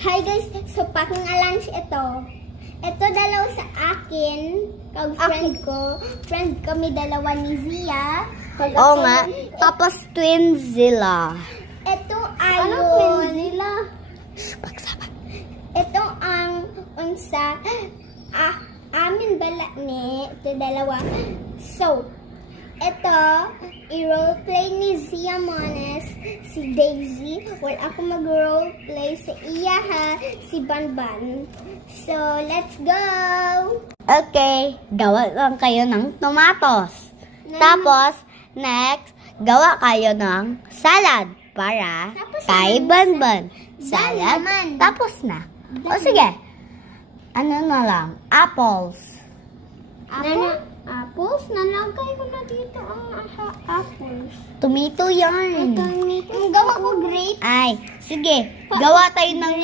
Hi guys, so packing a lunch ito. Ito dalawa sa akin, kag friend kami dalawa ni Zia. Oo nga. Tapos twins sila. Ito Ano ayon. twins sila? Pagsabat. Ito ang unsa amin bala ni ito dalawa. So, ito i-roleplay ni Zia Mones si Daisy. Well, ako mag-roleplay sa iya ha, si Banban. So, let's go! Okay. Gawa lang kayo ng tomatoes. Tapos, next, gawa kayo ng salad para Tapos kay naman, Banban. Salad. naman. Tapos na. O sige. Ano na lang? Apples. Apples? Nalagay ko na dito ang apples. Tomato yan. Ang gawa ko grape. Ay, sige. Gawa tayo ng...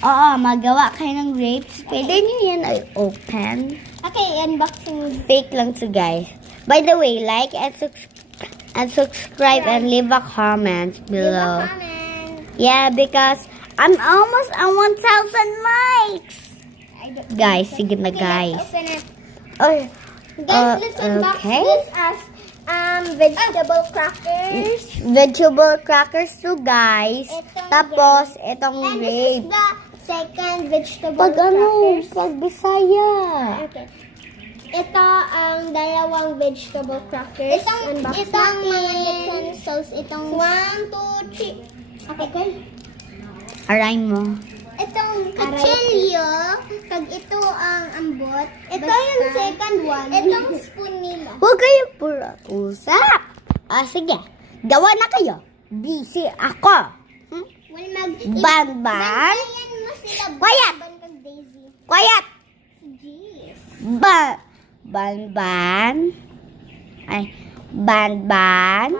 Oo, magawa kayo ng grapes. Pwede nyo yan ay open. Okay, unboxing. Fake lang to guys. By the way, like and subscribe and leave a comment below. Comment. Yeah, because I'm almost at 1,000 likes. Guys, sige na guys. Let's open it. Oh, Guys, let's unbox okay. this as vegetable crackers. Vegetable crackers too, guys. Itong Tapos, itong And this is grapes. the second vegetable Pag ano, crackers. pag Bisaya. Okay. Ito ang dalawang vegetable crackers. Itong mga utensils. Itong 1, 2, 3. Okay. Aray mo. Itong kutsilyo, kag ito ang ambot. Ito yung second one. Itong spoon nila. Huwag kayo pura usap. Sige. Gawa na kayo. Busy ako. Well, Banban. Bantayan mo sila. Quiet. Banban kag Daisy. Quiet. Jeez. Banban. Ay, Banban.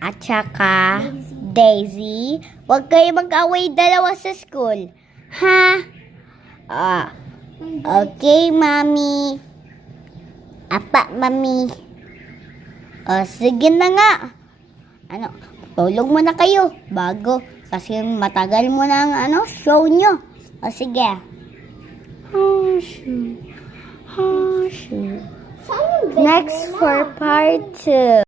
At saka Daisy. Huwag kayo mag-away dalawa sa school. Ha? Okay, mami. Apa, mami. Sige na nga. Ano, tulog muna kayo bago. Kasi matagal mo na ang show nyo. Sige. Next for part 2.